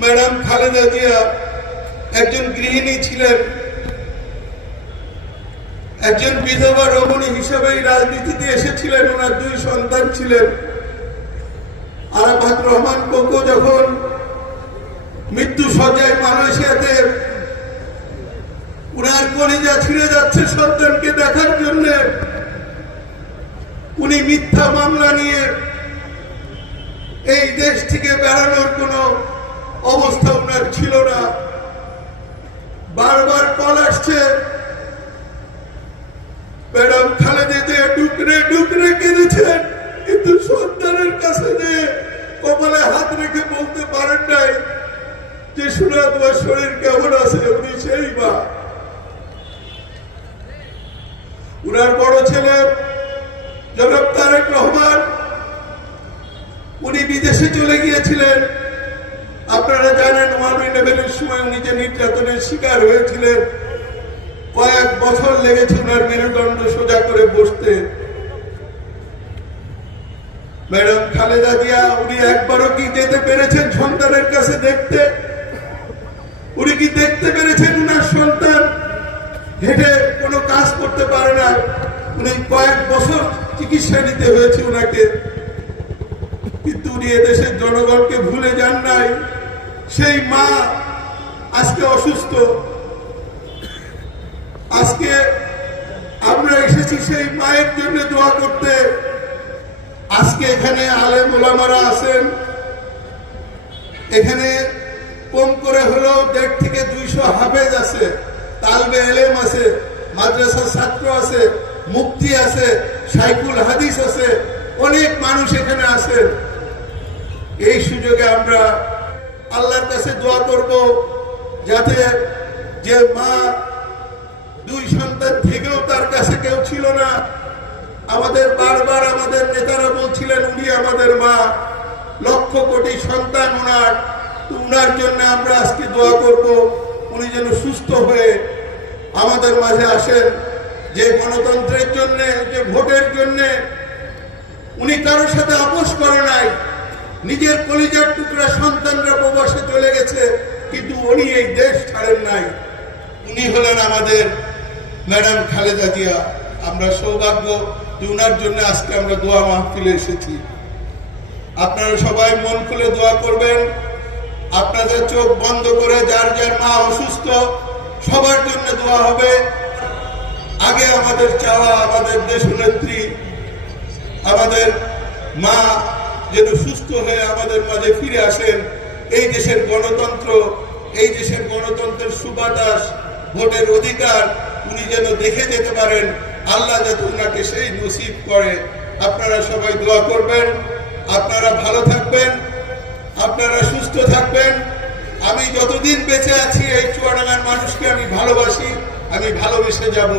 Madam Khaleda Zia একজন গৃহিণী ছিলেন, একজন বিধবা রমণী হিসেবেই রাজনীতিতে এসেছিলেন। ওনার 2 সন্তান ছিলেন। আরাফাত রহমান কোকো যখন মৃত্যু শয্যায় মালয়েশিয়াতে উনার কলিজা ছিঁড়ে যাচ্ছে সন্তানকে দেখার জন্য, উনি মিথ্যা মামলা নিয়ে এই দেশ থেকে বেড়ানোর কোন অবস্থা উনার ছিল না। বারবার কল আসছে, ম্যাডাম খালেদা জিয়া ডুকরে ডুকরে কেঁদেছেন, কিন্তু সন্তানের কাছে যে কপালে হাত রেখে বলতে পারেন নাই যে শোনা তোমার শরীর কেমন আছে। উনি সেই মা। উনার বড় ছেলে জনাব তারেক রহমান, উনি বিদেশে চলে গিয়েছিলেন। আপনারা জানেন 1/11 সময় উনি যে নির্যাতনের শিকার হয়েছিলেন, কয়েক বছর লেগেছে ওনার মেরুদণ্ড সোজা করে বসতে। ম্যাডাম খালেদা জিয়া উনি একবারও কি যেতে পেরেছেন সন্তানের কাছে দেখতে? উনি কি দেখতে পেরেছেন উনার সন্তান হেঁটে কোনো কাজ করতে পারে না? উনি কয়েক বছর চিকিৎসা নিতে হয়েছে ওনাকে, কিন্তু উনি এদেশের জনগণকে ভুলে যান নাই। সেই মা আজকে অসুস্থ। আজকে আমরা এসেছি সেই মায়ের জন্য দোয়া করতে। আজকে এখানে আলেম ওলামারা আছেন, এখানে কম করে হলেও 150 থেকে 200 হাফেজ আছে, তালবে এলেম আছে, মাদ্রাসার ছাত্র আছে, মুফতি আছে, শাইখুল হাদিস আছে, অনেক মানুষ এখানে আছেন। এই সুযোগে আমরা আল্লাহর কাছে দোয়া করব যাতে যে মা 2 সন্তান থেকেও তার কাছে কেউ ছিল না। আমাদের বারবার আমাদের নেতারা বলছিলেন উনি আমাদের মা, লক্ষ কোটি সন্তান ওনার। উনার জন্য আমরা আজকে দোয়া করব উনি যেন সুস্থ হয়ে আমাদের মাঝে আসেন। যে গণতন্ত্রের জন্য, যে ভোটের জন্য উনি কারোর সাথে আপোষ করে নাই। নিজের কলিজার টুকরা সন্তানরা প্রবাসে চলে গেছে, কিন্তু উনি এই দেশ ছাড়েন নাই। উনি হলেন আমাদের ম্যাডাম খালেদা জিয়া। আমরা সৌভাগ্য যে উনার জন্য আজকে আমরা দোয়া মাহফিলে এসেছি। আপনারা সবাই মন খুলে দোয়া করবেন। আপনাদের চোখ বন্ধ করে যার যার মা অসুস্থ সবার জন্য দোয়া হবে। আগে আমাদের চাওয়া আমাদের দেশনেত্রী, আমাদের মা যেন সুস্থ হয়ে আমাদের মাঝে ফিরে আসেন। এই দেশের গণতন্ত্র, এই দেশের গণতন্ত্রের সুবাতাস, ভোটের অধিকার উনি যেন দেখে যেতে পারেন। আল্লাহ যাতে উনাকে সেই নসিব করে। আপনারা সবাই দোয়া করবেন। আপনারা ভালো থাকবেন, আপনারা সুস্থ থাকবেন। আমি যতদিন বেঁচে আছি এই চুয়াডাঙ্গার মানুষকে আমি ভালোবাসি, আমি ভালোবেসে যাব।